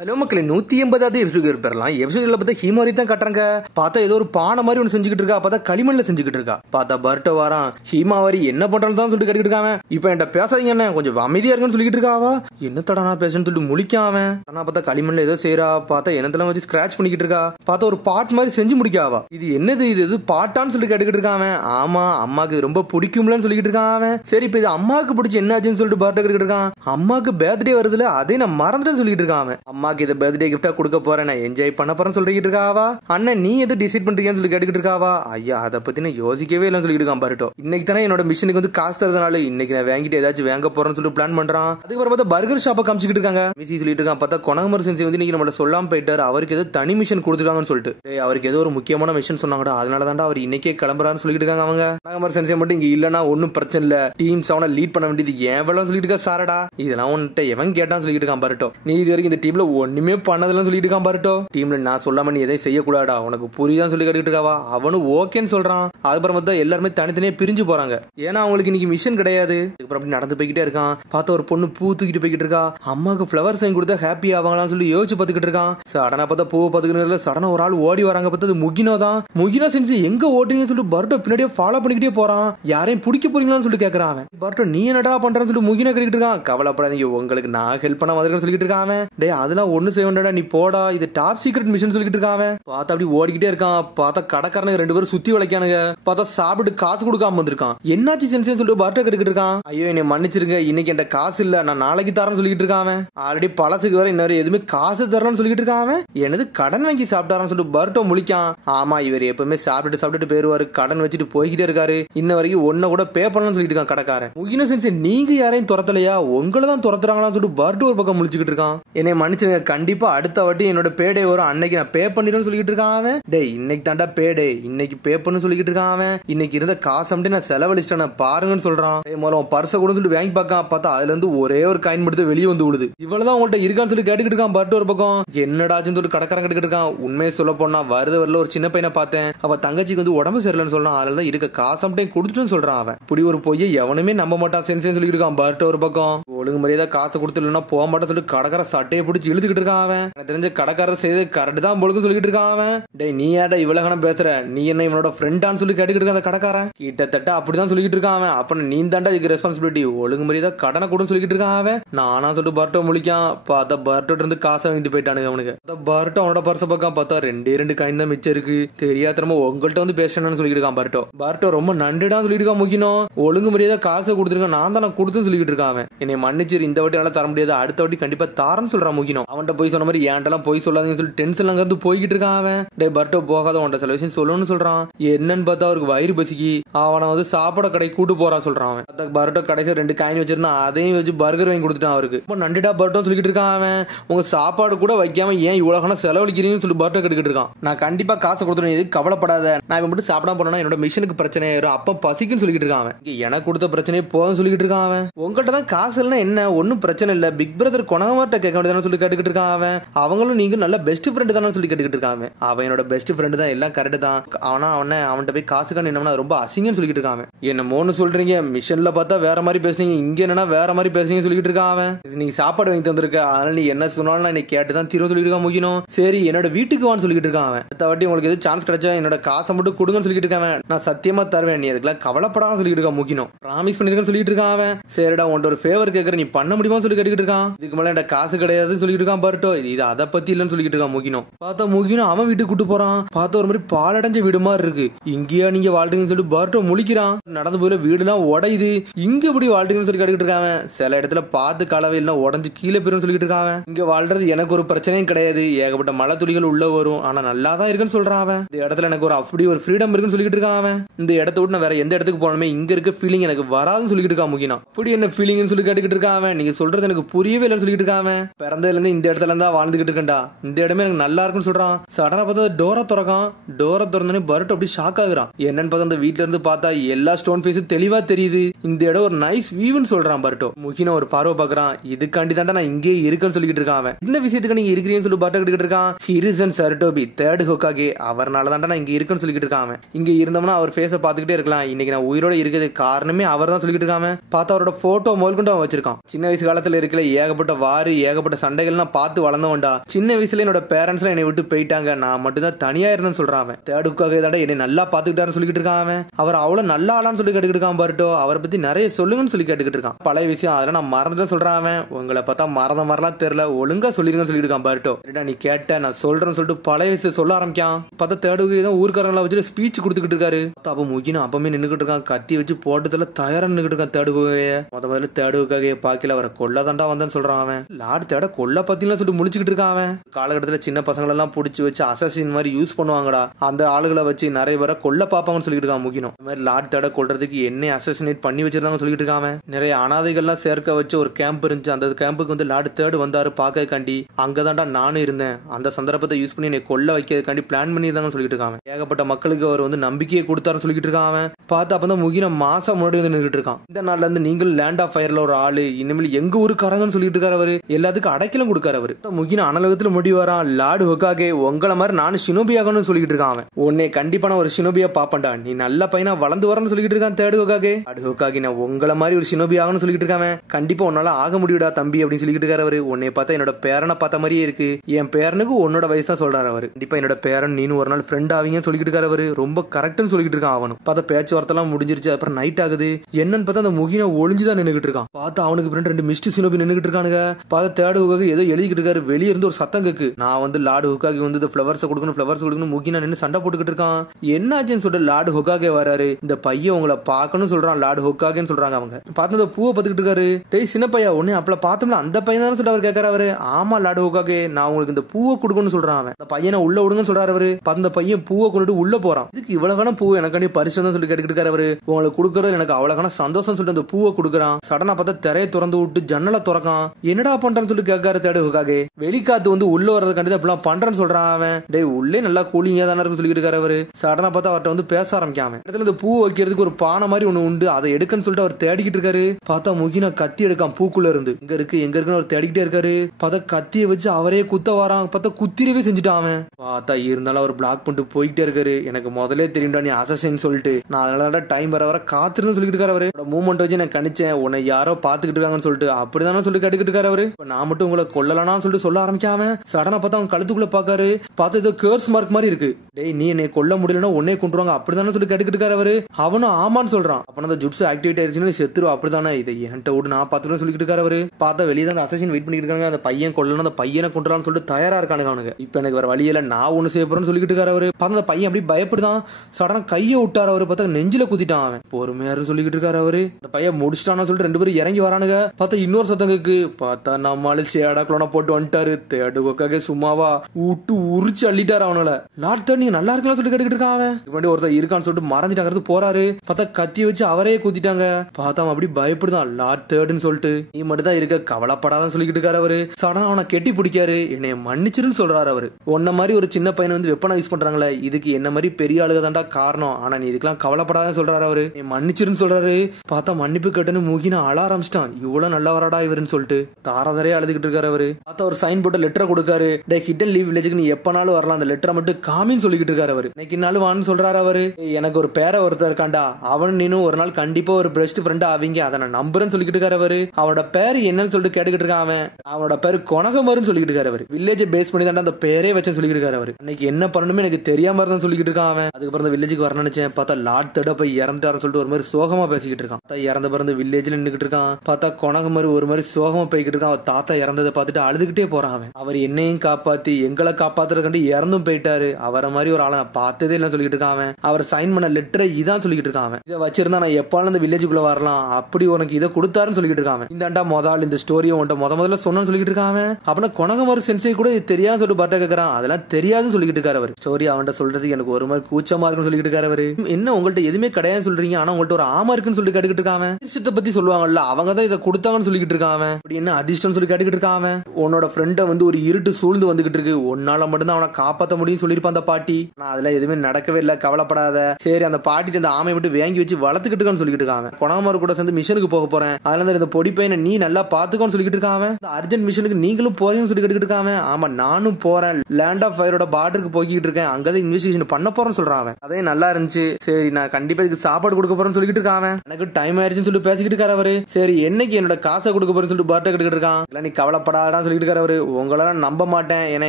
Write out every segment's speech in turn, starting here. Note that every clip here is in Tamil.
ஹலோ மக்களே, 180வது எபிசோட் பெறலாம். எபிசோட்ல பார்த்தா ஹீமாரி தான் கட்டுறாங்க. பார்த்தா ஏதோ ஒரு பானை மாதிரி ஒன்று செஞ்சுக்கிட்டு இருக்கா. பார்த்தா களிமண்ல செஞ்சுக்கிட்டு இருக்கா. பார்த்தா பர்ட்ட வாரான். ஹீமாவாரி என்ன பண்றான்னு தான் சொல்லிட்டு கேட்டுக்கிட்டு இருக்காங்க. இப்போ என்கிட்ட பேசாதீங்க, என்ன கொஞ்சம் அமைதியா இருக்குன்னு சொல்லிட்டு இருக்காவா. என்னத்தடா நான் பேசுன்னு சொல்லிட்டு முழிக்காம. ஆனா பார்த்தா களிமண்ல ஏதோ செய்யறா. பார்த்தா என்னத்தெல்லாம் வச்சு ஸ்கிராச் பண்ணிக்கிட்டு இருக்கா. பார்த்தா ஒரு பாட் மாதிரி செஞ்சு முடிக்காவா. இது என்னது, இது பாட்டான்னு சொல்லி கேட்டுக்கிட்டு இருக்கான். ஆமா, அம்மாக்கு ரொம்ப பிடிக்கும்லன்னு சொல்லிட்டு இருக்கான். சரி, இப்போ இது அம்மாவுக்கு பிடிச்சி என்ன ஆச்சுன்னு சொல்லிட்டு பர்ட்ட கேட்டுக்கிட்டு இருக்கான். அம்மாவுக்கு பர்த்டே வருதுல, அதே நான் மறந்துட்டேன்னு சொல்லிட்டு இருக்கான். அம்மாக்கு இதை பர்த்டே கிஃப்டா கொடுக்க போறேன், நான் என்ஜாய் பண்ண போறேன்னு சொல்லிட்டு இருக்காவா. அண்ணன் நீ எது டிசைட் பண்றீங்கன்னு சொல்லி கேட்டுக்கிட்டு இருக்காவா. ஐயா, அதை பத்தி நான் யோசிக்கவே இல்லைன்னு சொல்லிட்டு இருக்கான் பர்ட்டோ. இன்னைக்கு தானே என்னோட மிஷனுக்கு வந்து காசு தரதுனால இன்னைக்கு நான் வாங்கிட்டு ஏதாச்சும் வாங்க போறேன்னு சொல்லிட்டு பிளான் பண்றான். அதுக்கப்புறம் பார்த்தா பர்கர் ஷாப்பை காமிச்சிட்டு இருக்காங்க. மிசி சொல்லிட்டு இருக்கான். பார்த்தா கொனகமர் சென்சி வந்து இன்னைக்கு நம்மள சொல்லாம போயிட்டாரு. அவருக்கு ஏதோ தனி மிஷன் கொடுத்துருக்காங்கன்னு சொல்லிட்டு. அவருக்கு ஏதோ ஒரு முக்கியமான மிஷன் சொன்னாங்கடா, அதனால தான் அவர் இன்னைக்கே கிளம்புறான்னு சொல்லிட்டு இருக்காங்க அவங்க. கொனகமர் சென்சி மட்டும் இங்க இல்லனா ஒன்னும் பிரச்சனை இல்ல, டீம்ஸ் அவனை லீட் பண்ண வேண்டியது ஏன் வேலை சொல்லிட்டு இருக்கா சாரடா. இதெல்லாம் உன்கிட்ட எவன் கேட்டான்னு சொல்லிட்டு இருக்கான் பர்ட்டோ. நீ இது வரைக்கும் இந்த டீம்ல ஒண்ணுமே பண்ணதெல்லாம் சொல்லிட்டு இருக்கான் பர்ட்டோ. டீம்ல நான் சொல்லாம நீ எதையும் செய்யக்கூடாடா, உனக்கு புரியுதான்னு சொல்லி கேட்டுக்கிட்டு இருக்காவா. அவனு ஓகேன்னு சொல்றான். அதுக்கப்புறம் பார்த்தா எல்லாருமே தனித்தனியே பிரிஞ்சு போறாங்க. ஏன்னா அவங்களுக்கு இன்னைக்கு மிஷன் கிடையாது. அதுக்கப்புறம் அப்படி நடந்து போய்கிட்டே இருக்கான். பார்த்தா ஒரு பொண்ணு பூ தூக்கிட்டு போய்கிட்டு இருக்கா. அம்மாவுக்கு ஃபிளவர் சைன் கொடுத்தா ஹாப்பி ஆவாங்களான்னு சொல்லி யோசிச்சு பார்த்துக்கிட்டு இருக்கான். சடனா பார்த்தா பூ பார்த்துக்கிறதுல சடனா ஒரு ஆள் ஓடி வராங்க. பார்த்தா முகினோ தான். முகினோ சென்ஸ் எங்க ஓட்டுறீங்கன்னு சொல்லிட்டு பர்ட்டோ பின்னாடியே ஃபாலோ பண்ணிக்கிட்டே போறான். யாரையும் பிடிக்க போறீங்களான்னு சொல்லிட்டு கேட்கறான். பர்ட்டோ நீ என்னடா பண்றன்னு சொல்லிட்டு முகினோ கேட்டுக்கிட்டு இருக்கான். கவலைப்படாதீங்க, உங்களுக்கு நான் ஹெல்ப் பண்ண மாதிரி சொல்லிட்டு இருக்கான். டே அதெல்லாம் ஒண்ணு செய்ய வேண்டாடா, நீ போடா, இது டாப் சீக்ரெட் மிஷன் சொல்லிட்டு இருக்கான். பார்த்தா அப்படி ஓடிக்கிட்டே இருக்கான். பார்த்தா கடைக்காரனுக்கு 2 பேரும் சுத்தி வளைக்கானுங்க. பார்த்தா சாப்பிட்டு காசு கொடுக்காம வந்திருக்கான். என்னாச்சு சென்சேன்னு சொல்லிட்டு பர்ட்டோ கேட்டுக்கிட்டு இருக்கான். ஐயோ என்னை மன்னிச்சிருங்க, இன்னைக்கு என்கிட்ட காசு இல்ல, நான் நாளைக்கு தரேன்னு சொல்லிட்டு இருக்கான். ஆல்ரெடி பழசுக்கு வர இன்னொரு எதுவுமே காசு தரணும்னு சொல்லிட்டு இருக்கான். எனது கடன் வாங்கி சாப்பிட்டாரான்னு சொல்லிட்டு பர்ட்டோ முழிக்கான். ஆமா, இவர் எப்பவுமே சாப்பிட்டு போயிருவாரு, கடன் வச்சுட்டு போய்கிட்டே இருக்காரு. இன்ன வரைக்கும் ஒன்ன கூட பே பண்ணணும்னு சொல்லிட்டு இருக்கான் கடைக்காரன். முகினோ சென்ஸ் நீங்க யாரையும் துரத்தலையா, உங்களை தான் துரத்துறாங்களான்னு சொல்லிட்டு பர்ட்டோ ஒரு பக்கம் முழிச்சுக்கிட்டு இருக்கான். என்னை மன்னிச்சிருங்க, கண்டிப்பா அடுத்த வாட்டி என்னோட பேடே வரும், அன்னைக்கு நான் பே பண்ணிடுன்னு சொல்லிட்டு இருக்கான். டேய் இன்னைக்கு தாண்டா பேடே, இன்னைக்கு பே பண்ணு சொல்லிட்டு இருக்கான். இன்னைக்கு இருந்த காசு மட்டும் நான் செலவழிச்சிட்டேன் பாருங்கன்னு சொல்றான். முதல்ல பர்ச கூட சொல்லி வாங்கி பார்க்கான். பார்த்தா அதுல இருந்து ஒரே ஒரு காயின் மட்டும் வெளியே வந்து விடுது. இவ்வளவுதான் உங்கள்கிட்ட இருக்கான்னு சொல்லி கேட்டுக்கிட்டு இருக்கான் பர்ட்டோ ஒரு பக்கம். என்னடாச்சுன்னு சொல்லிட்டு கடைக்காரன் கேட்டுக்கிட்டு இருக்கான். உண்மையை சொல்ல போனா வரல ஒரு சின்ன பையனை பார்த்தேன், அவ தங்கச்சிக்கு வந்து உடம்பு சரியில்லைன்னு சொல்லலாம், அதுல தான் இருக்க காசு மட்டும் கொடுத்துட்டு சொல்றான். அவன் இப்படி ஒரு பொய்யை எவனுமே நம்ப மாட்டான் சென்சேன்னு சொல்லிட்டு இருக்கான் பர்ட்டோ ஒரு பக்கம். ஒழுங்கு மரியாதை காசை கொடுத்துலன்னா போக மாட்டேன்னு சொல்லிட்டு கடைக்கார சட்டையை பிடிச்சி இழுத்துக்கிட்டு இருக்கான். அவன் எனக்கு தெரிஞ்ச கடைக்காரர் செய்து கரெக்ட் தான் பொழுது சொல்லிட்டு இருக்கான். அவன் டேய் நீ ஏடா இவ்வளவு கணம் பேசுற, நீ என்ன இவனோட ஃப்ரெண்டான்னு சொல்லி கேட்டுக்கிட்டு இருக்க அந்த கடைக்காரன். கிட்டத்தட்ட அப்படிதான் சொல்லிட்டு இருக்கான். அவன் அப்ப நீ தாண்டா இதுக்கு ரெஸ்பான்சிபிலிட்டி, ஒழுங்கு மரியாதை கடனை கூட சொல்லிட்டு இருக்கான். அவன் நானா சொல்லிட்டு பர்ட்டோ முழிக்கான். பார்த்தா பர்ட்டோ இருந்து காசை வாங்கிட்டு போயிட்டானுங்க அவனுக்கு. பர்ட்டோ அவனோட பர்ச பக்கம் பார்த்தா 2 காயின் தான் மிச்சம் இருக்கு. தெரியாதரமா உங்கள்கிட்ட வந்து பேசணும்னு சொல்லிட்டு இருக்கான் பர்ட்டோ. பர்ட்டோ ரொம்ப நன்றிடா சொல்லிட்டு இருக்கான் முகினோ. ஒழுங்கு மரியாதை காசை கொடுத்துருக்கான், நான் தான் கொடுத்துன்னு சொல்லிட்டு இருக்கான். என்னை மன்னிச்சிரு, இந்த வாட்டி எல்லாம் தர முடியாது, அடுத்த வாட்டி கண்டிப்பா தாரன்னு சொல்றான் முகினோ. அவன்கிட்ட போய் சொன்ன மாதிரி ஏன்டெல்லாம் போய் சொல்லாதீங்கன்னு சொல்லி டென்ஷன்ல அங்க இருந்து போய்கிட்டு இருக்கான். அவன் டே பர்ட்டோ போகாத, உன்ட்ட சில விஷயம் சொல்லணும்னு சொல்றான். என்னன்னு பார்த்தா அவருக்கு வயிறு பசிக்கு அவனை வந்து சாப்பாட கடை கூட்டு போறான் சொல்றான். அவன் பர்ட்டோ கடைசி 2 காயின் வச்சிருந்தான், அதையும் வச்சு பர்கர் வாங்கி கொடுத்துட்டான் அவருக்கு. ரொம்ப நன்றிடா பர்ட்டோ சொல்லிட்டு இருக்கான். அவன் உங்க சாப்பாடு கூட வைக்காம ஏன் இவ்வளவு செலவழிக்கிறீங்கன்னு சொல்லி பர்ட்டோ கேட்டுக்கிட்டு இருக்கான். நான் கண்டிப்பா காசை கொடுத்துருவேன், எதுக்கு கவலைப்படாத, நான் இவன் மட்டும் சாப்பிடாம போனா என்னோட மிஷனுக்கு பிரச்சனை ஆயிரும், அப்ப பசிக்குன்னு சொல்லிட்டு இருக்கான். எனக்கு கொடுத்த பிரச்சனையே போதும் சொல்லிட்டு இருக்கான். அவன் உங்கள்கிட்ட தான் காசு இல்லைன்னா என்ன, ஒன்னும் பிரச்சனை இல்ல, பிக் பிரதர் கொனகமார்ட்ட கேட்க வேண்டியதானு சொல்லி கேட்டுக்கிட்டு இருக்கான். அவன் அவங்களும் நீங்க நல்ல பெஸ்ட் ஃப்ரெண்ட் தானு சொல்லி கேட்டுக்கிட்டு இருக்கான். அவன் என்னோட பெஸ்ட் ஃப்ரெண்ட் தான், எல்லாம் கரெக்ட் தான், ஆனா அவன்கிட்ட போய் காசுக்கான என்ன ரொம்ப அசிங்கன்னு சொல்லிட்டு இருக்கான். என்னமோன்னு சொல்றீங்க, மிஷன்ல பார்த்தா வேற மாதிரி பேசுறீங்க, இங்க என்னன்னா வேற மாதிரி பேசுறீங்க சொல்லிட்டு இருக்கான். அவன் நீங்க சாப்பாடு வாங்கி தந்திருக்க, அதனால நீ என்ன சொன்னாலும் நான் கேட்டுதான் தீர்வு சொல்லிட்டு இருக்கான் முகினோ. சரி என்னோட வீட்டுக்கு வான்னு சொல்லிட்டு இருக்கான். அவன் அடுத்த வாட்டி உங்களுக்கு எது சான்ஸ் கிடைச்சா என்னோட காசை மட்டும் கொடுங்கன்னு சொல்லிட்டு இருக்கான். நான் சத்தியமா தருவேன், நீ அதுக்கெல்லாம் கவலைப்படாம சொல்லிட்டு இருக்கான் முகினோ. ப்ராமிஸ் பண்ணிருக்கேன்னு சொல்லிட்டு இருக்கான். அவன் சரிடா உன்ட்ட ஒரு ஃபேவர் கேட்கற, நீ பண்ண முடியுமா சொல்லி கேட்டுக்கிட்டு இருக்கான். இதுக்கு மேல என்கிட்ட காசு கிடையாது சொல்லிட்டு இருக்கான் பர்ட்டோ. இது அதை பத்தி இல்லன்னு சொல்லிட்டு இருக்கான் முகினோ. பார்த்தா முகினோ அவன் வீட்டுக்கு கூட்டு போறான். பார்த்தா ஒரு மாதிரி பாலடைஞ்ச வீடு மாதிரி இருக்கு. இங்கேயா நீங்க வாழ்றீங்கன்னு சொல்லிட்டு பர்ட்டோ முழிக்கிறான். நடந்து போயில வீடுலாம் உடையுது, இங்க எப்படி வாழ்றீங்கன்னு சொல்லி கேட்டுக்கிட்டு இருக்கான். சில இடத்துல பார்த்து கலவை எல்லாம் உடஞ்சு கீழே போயிரும் சொல்லிட்டு இருக்கான். இங்க வாழ்றது எனக்கு ஒரு பிரச்சனையும் கிடையாது, ஏகப்பட்ட மழை துளிகள் உள்ள வரும், ஆனா நல்லா தான் இருக்குன்னு சொல்றான். அவன் இந்த இடத்துல எனக்கு ஒரு அப்படி ஒரு ஃப்ரீடம் இருக்குன்னு சொல்லிட்டு இருக்கான். அவன் இந்த இடத்த விட்டு நான் வேற எந்த இடத்துக்கு போனோமே இங்க இருக்க ஃபீலிங் எனக்கு வராதுன்னு சொல்லிட்டு இருக்கான் முகினோ. அப்படி என்ன ஃபீலிங்னு சொல்லி கேட்டுக்கிட்டு இருக்கான். நீங்க சொல்றது எனக்கு புரியவே இல்லைன்னு சொல்லிட்டு இருக்கான். பிறந்ததுல இருந்து இந்த இடத்துல இருந்தா வாழ்ந்துகிட்டு இருக்கேன்டா, இந்த இடமே எனக்கு நல்லா இருக்குன்னு சொல்றான். சடனா பார்த்தா டோரை திறக்கான். டோரை திறந்தோடனே பர்ட்டோ அப்படி ஷாக் ஆகுறான். என்னன்னு பார்த்தா அந்த வீட்ல இருந்து பார்த்தா எல்லா ஸ்டோன் ஃபேஸும் தெளிவா தெரியுது. இந்த இடம் ஒரு நைஸ் வியூன்னு சொல்றான் பர்ட்டோ. முகினோ ஒரு பார்வை பாக்குறான். இதுக்காண்டி தாண்டா நான் இங்கே இருக்கேன்னு சொல்லிட்டு இருக்கான். அவன் இந்த விஷயத்துக்கு நீங்க இருக்கிறீங்கன்னு சொல்லி பர்ட்டோ கேட்டுக்கிட்டு இருக்கான். ஹிரிசன் சரட்டோபி 3rd ஹோக்காகே, அவர்னால தாண்டா நான் இங்க இருக்கேன்னு சொல்லிட்டு இருக்கான். இங்க இருந்தோம்னா அவர் ஃபேஸை பார்த்துக்கிட்டே இருக்கலாம், இன்னைக்கு நான் உயிரோட இருக்கிறது காரணமே அவர் தான் சொல்லிட்டு இருக்கான். பார்த்தா அவரோட போட்டோ முதல் கொண்டு அவன் வச்சிருக்கான். சின்ன வயசு காலத்துல இருக்கல ஏகப்பட்ட வாரு ஏகப்பட்ட சண்டைகள்லாம் எல்லாம் பார்த்து வளர்ந்தவன்டா. சின்ன வயசுல என்னோட பேரண்ட்ஸ் என்னை விட்டு போயிட்டாங்க, நான் மட்டும் தான் தனியா இருந்தேன்னு சொல்றான். தேடுக்காக ஏதாட என்னை நல்லா பாத்துக்கிட்டாருன்னு சொல்லிட்டு இருக்கான். அவர் அவ்வளவு நல்லா ஆளான்னு சொல்லி கேட்டுக்கிட்டு இருக்கான் பாருட்டோ. அவரை பத்தி நிறைய சொல்லுங்கன்னு சொல்லி கேட்டுக்கிட்டு இருக்கான். பழைய விஷயம் அதெல்லாம் நான் மறந்துட்டு சொல்றான். உங்களை பார்த்தா மறந்த மாதிரிலாம் தெரியல, ஒழுங்கா சொல்லிருங்கன்னு சொல்லிட்டு இருக்கான் பாருட்டோ. நீ கேட்ட நான் சொல்றேன்னு சொல்லிட்டு பழைய விஷயம் சொல்ல ஆரம்பிக்கான். பார்த்தா தேடுக்கு தான் ஊர்க்காரங்கள வச்சு ஸ்பீச் கொடுத்துக்கிட்டு இருக்காரு. அப்ப முக்கியம் அப்பமே நின்னுக்கிட்டு இருக்கான், கத்தி வச்சு போட்டதுல தயாரா நின்னுக்கிட்டு இருக்கான். தேடுகைய முதல்ல தேடுக்காக பாக்கல அவரை கொல்லதாண்டா வந்தான்னு சொல்றான். அவன் லாடு தேட கொல்ல பத்திலாம் சொல்லிட்டு முடிச்சுக்கிட்டு இருக்கான். அவன் காலகட்டத்துல சின்ன பசங்களை எல்லாம் புடிச்சு வச்சு அசாசின் மாதிரி யூஸ் பண்ணுவாங்கடா, அந்த ஆளுகளை வச்சு நிறைய பேரை கொல்ல பாப்பாங்கன்னு சொல்லிட்டு இருக்கான். முக்கியம் இந்த மாதிரி லாடு தேட கொல்றதுக்கு என்ன அசாசினேட் பண்ணி வச்சிருந்தாங்க சொல்லிட்டு இருக்கான். நிறைய அனாதைகள்லாம் சேர்க்க வச்சு ஒரு கேம்ப் இருந்துச்சு, அந்த கேம்புக்கு வந்து லாடு தேடு வந்தாரு பாக்கக்காண்டி. அங்கதான்டா நானும் இருந்தேன், அந்த சந்தர்ப்பத்தை யூஸ் பண்ணி என்னை கொல்ல வைக்கிறதுக்காண்டி பிளான் பண்ணி இருந்தாங்கன்னு சொல்லிட்டு இருக்கான். ஏகப்பட்ட மக்களுக்கு அவர் வந்து நம்பிக்கையை கொடுத்தாருன்னு சொல்லிட்டு இருக்கான். அவன் பார்த்தா அப்பதான் முகின மாசம் முன்னாடி வந்து நின்றுட்டு இருக்கான். இந்த நாள்ல இருந்து நீங்கள் லேண்ட் ஆஃப் ஃபயர்ல ஒரு ஆளு, இனிமேல் எங்க ஊருக்காரங்கன்னு சொல்லிட்டு இருக்காரு. அவரு எல்லாத்துக்கும் அடைக்கலம் கொடுக்காரு. அவரு முகின அனலகத்துல முடி வரான். லார்டு ஹோகாகே உங்களை மாதிரி நானும் ஷினோபி ஆகணும்னு சொல்லிட்டு இருக்கான். உன்னை கண்டிப்பா நான் ஒரு ஷினோபியா பாப்பண்டா, நீ நல்ல பையனா வளர்ந்து வரன்னு சொல்லிட்டு இருக்கான். தேடு ஹோகாகே லார்டு ஹோகாகே நான் உங்களை மாதிரி ஒரு ஷினோபி ஆகணும்னு சொல்லிட்டு இருக்கான். கண்டிப்பா உன்னால ஆக முடியுடா தம்பி அப்படின்னு சொல்லிட்டு இருக்காரு. அவரு உன்னை பார்த்தா என்னோட பேரனை பார்த்த மாதிரியே இருக்கு, என் பேரனுக்கு உன்னோட வயசு தான் சொல்றாரு. அவரு கண்டிப்பா என்னோட பேரன் நீனும் ஒரு நாள் ஃப்ரெண்ட் ஆவீங்கன்னு சொல்லிட்டு இருக்காரு. அவரு ரொம்ப கரெக்ட்னு சொல்லிட்டு இருக்கான். அவனும் பார்த்தா பேச்சுவார்த்தை எல்லாம் முடிஞ்சிருச்சு. அப்புறம் நைட் ஆகுது. என்னன்னு பார்த்தா அந்த முகின ஒளிஞ்சுதான் நின்னுகிட்டு இருக்கான். பார்த்தா அவனுக்கு பின்னாடி ரெண்டு மிஸ்ட் சினோபி நின்னுகிட்டு இருக்கானுங்க. பார்த்தா தேடு ஹோகாகே ஏதோ எழுதிக்கிட்டு இருக்காரு. வெளியே இருந்து ஒரு சத்தம் கேக்கு. நான் வந்து லார்டு ஹோகாகே வந்து இந்த ஃபிளவர்ஸ் கொடுக்கணும் முகின நின்று சண்டை போட்டுக்கிட்டு இருக்கான். என்னாச்சுன்னு சொல்லிட்டு லார்டு ஹோகாகே வராரு. இந்த பையன் உங்களை பார்க்கணும்னு சொல்றான். லார்டு ஹோகாகேன்னு சொல்றாங்க. அவங்க பார்த்து அந்த பூவை பார்த்துக்கிட்டு இருக்காரு. டேய் சின்ன பையா உடனே அப்பல பார்த்தோம்ல அந்த பையன் தான் சொல்லிட்டு அவர் கேட்கறாரு. அவரு ஆமா லார்டு ஹோகாகே நான் உங்களுக்கு இந்த பூவை கொடுக்கணும்னு சொல்றான். அவன் அந்த பையனை உள்ள விடுங்கன்னு சொல்றாரு. அவரு அந்த பையன் பூவை கொண்டுட்டு உள்ள போறான். இதுக்கு இவ்வளவு பூ எனக்கு பரிசு தான் சொல்லி கேட்டுக்கிட்டு இருக்காரு. அவரு உங்களுக்கு கொடுக்கறது எனக்கு அவ்வளவு சந்தோஷம் சொல்லிட்டு அந்த பூவை கொடுக்குறான். சடனா பார்த்தா திரையை திறந்து விட்டு ஜன்னலை திறக்கான். என்னடா பண்றான்னு சொல்லி கேட்காரு தேடு ஹோகாகே. வெளிக்காத்து வந்து உள்ள வர்றது கண்டிப்பா அப்படிலாம் பண்றேன்னு சொல்றான். அவன் டேய் உள்ளே நல்லா கூலிங்கா தானே இருக்கு சொல்லிட்டு இருக்காரு. அவரு சடனா பார்த்தா அவர்கிட்ட வந்து பேச ஆரம்பிக்காம இடத்துல இந்த பூ வைக்கிறதுக்கு ஒரு பானை மாதிரி ஒண்ணு உண்டு, அதை எடுக்கன்னு சொல்லிட்டு அவர் தேடிக்கிட்டு இருக்காரு. பார்த்தா முகின கத்தி எடுக்கான் பூக்குள்ள இருந்து. எங்க இருக்குன்னு அவர் தேடிக்கிட்டே இருக்காரு. பார்த்தா கத்தியை வச்சு அவரே குத்த வரான். பார்த்தா குத்திரவே செஞ்சுட்டான். அவன் பார்த்தா இருந்தாலும் அவர் பிளாக் பண்ணிட்டு போயிட்டே இருக்காரு. எனக்கு முதலே தெரியும்டா நீ அசசின்னு சொல்லிட்டு, நான் அதனால டைம் வர காத்திருந்து சொல்லிட்டு இருக்காரு. அவரு மூமெண்ட் வச்சு நான் கணிச்சேன் உன்னை யாரோ பாத்துக்கிட்டு இருக்காங்கன்னு சொல்லிட்டு அப்படிதானே சொல்லி கேட்டுக்கிட்டு இருக்காரு. அவரு நான் மட்டும் உங்களை கொல்லலாம்னு சொல்லிட்டு சொல்ல ஆரம்பிக்காம சடனா பார்த்தா அவன் கழுத்துக்குள்ள பாக்காரு. பார்த்தா ஏதோ கேர்ஸ் மார்க் மாதிரி இருக்கு. டேய் நீ என்னை கொல்ல முடியலன்னா உன்னே கொண்டுருவாங்க அப்படிதானே சொல்லி கேட்டுக்கிட்டு இருக்காரு. அவரு அவனும் ஆமான்னு சொல்றான். அப்ப அந்த ஜுட்ஸ் ஆக்டிவேட் ஆயிருச்சுன்னு செத்துருவா அப்படிதானே, இதை என்கிட்ட விடு நான் பாத்துக்கிறேன் சொல்லிட்டு இருக்காரு. அவரு பார்த்தா வெளியே தான் அசசின் வெயிட் பண்ணிட்டு இருக்காங்க. அந்த பையன் கொல்லணும் அந்த பையனை கொண்டுலான்னு சொல்லிட்டு தயாரா இருக்கானுங்க அவனுக்கு. இப்ப எனக்கு வேற வழியில நான் ஒண்ணு செய்ய போறேன்னு சொல்லிட்டு இருக்காரு. அவரு பார்த்தா அந்த பையன் அப்படி பயப்படுதான். சடனா கையை விட்டாரு. அவரு பார்த்தா நெஞ்சில குத்திட்டான். அவன் பொறுமையாரு சொல்லிக்கிட்டு இருக்காரு. அவரு அந்த பையன் முடிச்சிட்டான்னு சொல்லிட்டு ரெண்டு பேரும் இறங்கி வரானுங்க. பார்த்தா இன்னொரு சத்தங்களுக்கு பார்த்தா நம்மளால சேடாக்களோன போட்டு வந்துட்டாரு. தேடு ஹோகாகே சும்மாவா விட்டு உரிச்சு அள்ளிட்டாரு அவனால. லார்டு நீங்க நல்லா இருக்கலாம் சொல்லி கேட்டுக்கிட்டு இருக்கான். அவன் இப்படி ஒருத்தர் இருக்கான்னு சொல்லிட்டு மறைஞ்சிட்டாங்கிறது போறாரு. பார்த்தா கத்தி வச்சு அவரே குத்திட்டாங்க. பார்த்தா அவன் அப்படி பயப்படுதான். லார்டு தேர்டுன்னு சொல்லிட்டு நீ மட்டும் தான் இருக்க கவலைப்படாதான் சொல்லிக்கிட்டு இருக்காரு. அவரு சடனா அவனை கெட்டி பிடிக்காரு. என்னைய மன்னிச்சிருன்னு சொல்றாரு. அவரு உன்ன மாதிரி ஒரு சின்ன பையனை வந்து வெப்பனா யூஸ் பண்றாங்களே, இதுக்கு என்ன மாதிரி பெரிய ஆளுக தாண்டா காரணம், ஆனா நீ இதுக்கெல்லாம் கவலைப்படாதான் சொல்றாரு. அவரு நீ மன்னிச்சிருன்னு சொல்றாரு. பார்த்தா மன்னிப்பு கேட்டுன்னு முகின அழ ஆரம்பிச்சிட்டான். இவ்வளவு நல்லவராடா இவருன்னு சொல்லிட்டு தாரதரே அழுதுகிட்டு இருக்காரு. அவரு பார்த்தா ஒரு சைன் போட்டு லெட்டரை கொடுக்காரு. டே ஹிடன் லீவ் வில்லேஜுக்கு நீ எப்பனாலும் வரலாம், அந்த லெட்டரை மட்டும் காமின்னு சொல்லிக்கிட்டு இருக்காரு. அவரு இன்னைக்கு நாள் வான்னு சொல்றாரு. அவரு எனக்கு ஒரு பேரை ஒருத்தர் இருக்காண்டா, அவன் நீனும் ஒரு நாள் கண்டிப்பா ஒரு பெஸ்ட் ஃப்ரெண்டா ஆவீங்க, அதை நான் நம்புறேன்னு சொல்லிக்கிட்டு இருக்காரு. அவரு அவனோட பேரு என்னன்னு சொல்லிட்டு கேட்டுக்கிட்டு இருக்கான். அவனோட பேரு கொனகமருன்னு சொல்லிக்கிட்டு இருக்காரு. அவரு வில்லேஜ் பேஸ் பண்ணி தான் அந்த பேரே வச்சேன்னு சொல்லிக்கிட்டு இருக்காரு. அவரு அன்னைக்கு என்ன பண்ணணுமே எனக்கு தெரியாம இருந்தா சொல்லிக்கிட்டு இருக்கான். அவன் அதுக்கப்புறம் அந்த வில்லேஜுக்கு வர நினைச்சேன். பார்த்தா லார்டு தேட போய் இறந்துட்டாருன்னு சொல்லிட்டு ஒரு மாதிரி சோகமா பேசிக்கிட்டு இருக்கான். இறந்த பிறந்த வில்லேஜ்ல நின்னுக்கிட்டு இருக்கான். பார்த்தா கொனகமரு ஒரு மாதிரி சோகமா போய்கிட்டு இருக்கான். அவன் தாத்தா இறந்ததை பார்த்துட்டு அழுதுகிட்டே போறான். அவர் என்னையும் காப்பாத்தி எங்களை காப்பாத்துறதுக்காண்டி இறந்தும் போயிட்டாரு. அவரை மாதிரி ஒரு ஆளை நான் பார்த்ததே இல்லைன்னு சொல்லிட்டு இருக்கான். அவர் சைன் பண்ண லெட்டரை இதான் சொல்லிட்டு இருக்கான். இதை வச்சிருந்தா நான் எப்பாலும் இந்த வில்லேஜுக்குள்ள வரலாம், அப்படி உனக்கு இதை கொடுத்தாருன்னு சொல்லிட்டு இருக்கான். இந்தாண்டா முதல் இந்த ஸ்டோரியை உன்ட்ட முதல்ல சொன்னு சொல்லிட்டு இருக்கான். அப்படின்னா கொனகமரு சென்சை கூட இது தெரியாது சொல்லிட்டு பாட்ட கேட்கறான். அதெல்லாம் தெரியாதுன்னு சொல்லிட்டு இருக்காரு. அவர் ஸ்டோரி அவன்கிட்ட சொல்றதுக்கு எனக்கு ஒரு மாதிரி கூச்சமா இருக்குன்னு சொல்லிட்டு இருக்காரு. அவரு என்ன உங்கள்ட்ட எதுவுமே கிடையாது சொல்றீங்க, ஆனா உங்கள்ட்ட ஒரு ஆமா இருக்குன்னு சொல்லி கேட்டுக்கிட்டு இருக்கான். விஷயத்தை பத்தி சொல்லுவாங்கல்ல, அவங்க தான் இதை கொடுத்தாங்கன்னு சொல்லிட்டு இருக்கான். அப்படி என்ன அதிர்ஷ்டம் சொல்லி கேட்டுக்கிட்டு இருக்கான். உன்னோட ஃப்ரெண்ட வந்து ஒரு இருட்டு சூழ்ந்து வந்துகிட்டு இருக்கு, உன்னால மட்டும் தான் அவனை காப்பாற்ற முடியும் சொல்லிருப்பான் அந்த பாட்டி. நான் அதெல்லாம் எதுவுமே நடக்கவே இல்லை, கவலைப்படாத. சரி அந்த பாட்டி அந்த ஆமையை விட்டு வாங்கி வச்சு வளர்த்துக்கிட்டு இருக்கான்னு சொல்லிட்டு இருக்கான். கொனகமரு கூட சேர்ந்து மிஷனுக்கு போக போறேன், அதுல இந்த பொடி பையனை நீ நல்லா பாத்துக்கோன்னு சொல்லிட்டு இருக்கான். அர்ஜென்ட் மிஷனுக்கு நீங்களும் போறீங்கன்னு சொல்லி கேட்டுக்கிட்டு இருக்கான். ஆமா நானும் போறேன், லேண்ட் ஆஃப் ஃபயரோட பார்டருக்கு போய்கிட்டு இருக்கேன், அங்கதான் இன்வெஸ்டிகேஷன் பண்ண போறேன்னு சொல்றான். அதே நல்லா இருந்துச்சு, சரி நான் கண்டிப்பா இதுக்கு சாப்பாடு கொடுக்க போறேன்னு சொல்லிட்டு இருக்கான். எனக்கு டைம் ஆயிடுச்சுன்னு சொல்லி பேசிக்கிட்டு இருக்காரு. அவரு சரி என்னைக்கு என்னோட காசை கொடுக்க போறேன்னு சொல்லிட்டு பார்ட்ட கேட்டுக்கிட்டு இருக்கான். இல்ல நீ கவலைப்படாத வேண்டாம் சொல்லிட்டு இருக்காரு அவரு. உங்களால நம்ப மாட்டேன், ஏன்னா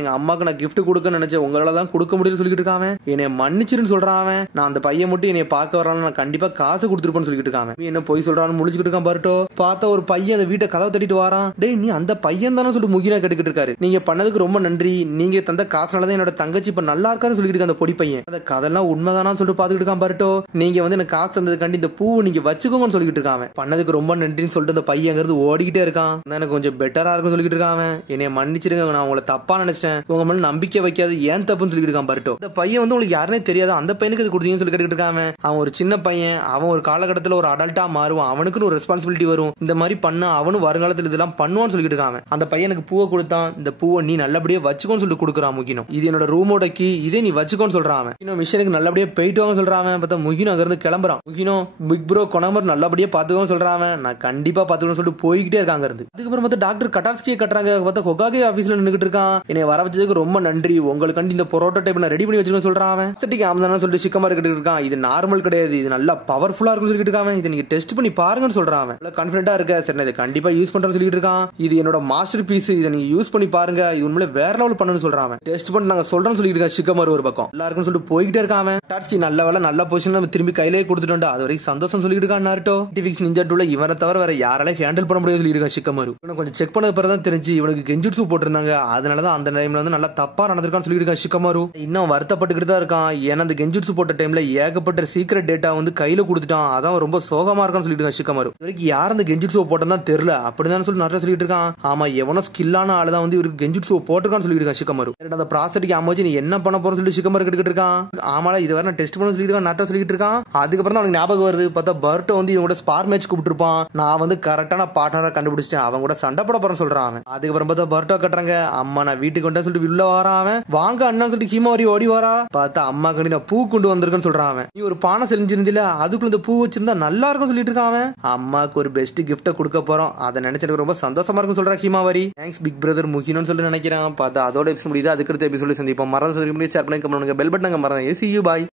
எங்க அம்மாக்கு நான் கிஃப்ட் கொடுக்க நினைச்சேன், உங்களால தான் கொடுக்க முடியும்னு சொல்லிட்டு இருக்கான். என்னை மன்னிச்சிருன்னு சொல்றான் அவன். நான் அந்த பையன் மட்டும் என்னை பார்க்க வரலாம், நான் கண்டிப்பா காசு கொடுத்துருப்பேன்னு சொல்லிட்டு இருக்கான். என்ன போய் சொல்றான்னு முடிச்சுக்கிட்டு இருக்கான் பர்ட்டோ. பார்த்தா ஒரு பையன் அந்த வீட்டை கதவை தட்டிட்டு வாரான். டேய் நீ அந்த பையன் தானே சொல்லிட்டு முகினா கேட்டுக்கிட்டு இருக்காரு. நீங்க பண்ணதுக்கு ரொம்ப நன்றி, நீங்க தந்த காசுனாலதான் என்னோட தங்கச்சி இப்ப நல்லா இருக்காருன்னு சொல்லிட்டு இருக்க அந்த பொடி பையன். அந்த கதெல்லாம் உண்மைதானான்னு சொல்லிட்டு பாத்துக்கிட்டு இருக்கான் பர்ட்டோ. நீங்க வந்து எனக்கு காசு தந்ததுக்காண்டி இந்த பூ நீங்க வச்சுக்கோங்கன்னு சொல்லிட்டு இருக்கான். பண்ணதுக்கு ரொம்ப நன்றின்னு சொல்லிட்டு அந்த பையங்கிறது ஓடிக்கிட்டே இருக்கான். எனக்கு கொஞ்சம் பெட்டரா இருக்குன்னு சொல்லிட்டு இருக்கான். என்னைய மன்னிச்சிருங்க, நான் உங்களை தப்பா நினைச்சேன், உங்க மேல நம்பிக்கை வைக்காது, ஏன் தப்புன்னு சொல்லிட்டு இருக்கான் பர்ட்டோ. இந்த பையன் வந்து உங்களுக்கு யாருனே தெரியாது, அந்த பையனுக்கு இது கொடுத்தீங்கன்னு சொல்லி கேட்டுக்கிட்டு இருக்கான். அவன் ஒரு சின்ன பையன், அவன் ஒரு காலகட்டத்தில் ஒரு அடல்ட்டா மாறுவான், அவனுக்குன்னு ஒரு ரெஸ்பான்சிபிலிட்டி வரும், இந்த மாதிரி பண்ண அவனும் வருங்காலத்தில் இதெல்லாம் பண்ணுவான்னு சொல்லிட்டு இருக்கான். அந்த பையனுக்கு பூவை கொடுத்தான், இந்த பூவை நீ நல்லபடியா வச்சுக்கோன்னு சொல்லிட்டு கொடுக்குறான் முகினோ. இது என்னோட ரூமோட கீ, இதே நீ வச்சுக்கோன்னு சொல்றான். இன்னும் மிஷனுக்கு நல்லபடியா போயிட்டு வாங்க சொல்றான். பார்த்தா முகினோ அங்க இருந்து கிளம்புறான். முகினோ பிக் ப்ரோ கொனமர் நல்லபடியா பாத்துக்கோன்னு சொல்றான். நான் கண்டிப்பா பாத்துக்கணும்னு சொல்லிட்டு போய்கிட்டே இருக்காங்க இருந்து. அதுக்கப்புறம் பார்த்தா டாக்டர் கட்டார்ஸ்கியை கட்டுறாங்க. பார்த்தா ஹொகாகே ஆபீஸ்ல நின்னுட்டு இருக்கான். என்னை வர வச்சதுக்கு ரொம்ப நன்றி, உங்களுக்கு இந்த புரோட்டோடைப் நான் ரெடி பண்ணி வச்சுக்கணும்னு சொல்றான். செட்டிக்கு ஆமதானு சொல்லிட்டு சிக்கமா கிட்ட இருக்கான். இது நார்மல் கிடையாது, இது நல்லா பவர்ஃபுல்லா இருக்குன்னு சொல்லிட்டு இருக்கான். இதை நீங்க டெஸ்ட் பண்ணி பாருங்கன்னு சொல்றான். கான்ஃபிடென்ட்டா இருக்க, சரி இதை கண்டிப்பா யூஸ் பண்றேன்னு சொல்லிட்டு இருக்கான். இது என்னோட மாஸ்டர் பீஸ், இதை நீங்க யூஸ் பண்ணி பாருங்க, இது உண்மையிலே வேற லெவல் பண்ணணும்னு சொல்றான். டெஸ்ட் பண்ணி நாங்க சொல்றோம்னு சொல்லிட்டு இருக்கான். சிக்கமாரு ஒரு பக்கம் எல்லாருக்கும் சொல்லிட்டு போய்கிட்டே இருக்கான். டாட்ஸ்கி நல்ல வேலை நல்ல பொசிஷன் நம்ம திரும்பி கையிலேயே கொடுத்துட்டோம், அது வரைக்கும் சந்தோஷம் சொல்லிட்டு இருக்கான். நாருட்டோ டிஃபிக்ஸ் நிஞ்சா டூல இவனை தவிர வேற யாரால ஹேண்டில் பண்ண முடியாது சொல்லிட்டு இருக்கான் சிக்கமாரு. கொஞ்சம் செக் பண்ணது பிறகு தான் தெரிஞ்சு இவனுக்கு கெஞ்சுட்சு போட்டிருந்தாங்க, அதனாலதான் அந்த டைம்ல வந்து நல்லா தப்பா நடந்திருக்கான்னு சொல்லிட்டு இருக்கான் சிக்கமாரு. இன்னும் வருத்தப்பட்டுக்கிட்டு தான் இருக்கான், ஏன்னா அந்த கெஞ்சுட்சு போட்ட டைம்ல ஏகப்பட்ட சீக்ரெட் டேட்டா வந்து கையில கொடுத்துட்டான், அதான் ரொம்ப சோகமா இருக்கான்னு சொல்லிட்டு இருக்கான் சிக்கமாரு. வரைக்கும் யார் அந்த கெஞ்சுட்சு போட்டதான் தெரியல, அப்படிதான் சொல்லி நிறைய சொல்லிட்டு இருக்கான். ஆமா எவனோ ஸ்கில்லான ஆளுதான் வந்து இவருக்கு கெஞ்சுட்சு போட்டிருக்கான்னு சொல்லிட்டு இருக்கான் சிக்கமாரு. அந்த ப்ராசடிக்கு அமைச்சு நீ என்ன பண்ண போறன்னு சொல்லி சிக்கமாரு கேட்டுக்கிட்டு இருக்கான். ஆமால இது வரை நான் டெஸ்ட் பண்ண சொல்லிட்டு இருக்கான், நாட்டா சொல்லிட்டு இருக்கான். அதுக்கப்புறம் தான் அவனுக்கு ஞாபகம் வருது. பார்த்தா பர்ட்டோ வந்து இவங்க கூட ஸ்பார் மேட்ச் கூப்பிட்டுருப்பான், நான் வந்து கரெக்டான பார்ட்னரா கண்டுபிடிச்சிட்டேன், அவங்க கூட சண்டை போட போறேன்னு சொல்றான். அதுக்கப்புறம் பார்த்தா பர்ட்டோ கட்டுறாங்க. அம்மா நான் வீட்டுக்கு வந்தேன் சொல்லிட்டு உள்ள வரான். வாங்க அண்ணா சொல்லிட்டு ஹீமாரி ஓடி வரா. பார்த்தா அம்மா கண்டி நான் பூ கொண்டு வந்திருக்கேன்னு சொல்றான். நீ ஒரு பானை செஞ்சிருந்தில, அதுக்குள்ள இந்த பூ வச்சிருந்தா நல்லா இருக்கும் சொல்லிட்டு இருக்கான். அம்மாக்கு ஒரு பெஸ்ட் கிஃப்ட கொடுக்க போறோம், அதை நினைச்சு எனக்கு ரொம்ப சந்தோஷமா இருக்கும் சொல்றா ஹீமாவரி. தேங்க்ஸ் பிக் பிரதர் முகினோன்னு சொல்லி நினைக்கிறேன். பார்த்தா அதோட எபிசோட் முடியுது, அதுக்கு அடுத்த எபிசோட சந்திப்போம். மறந்து சொல்லி ஷேர் பண்ணி கமெண்ட் பண்ணுங்க, பெல் பட்டன் மறந்து. See you, bye.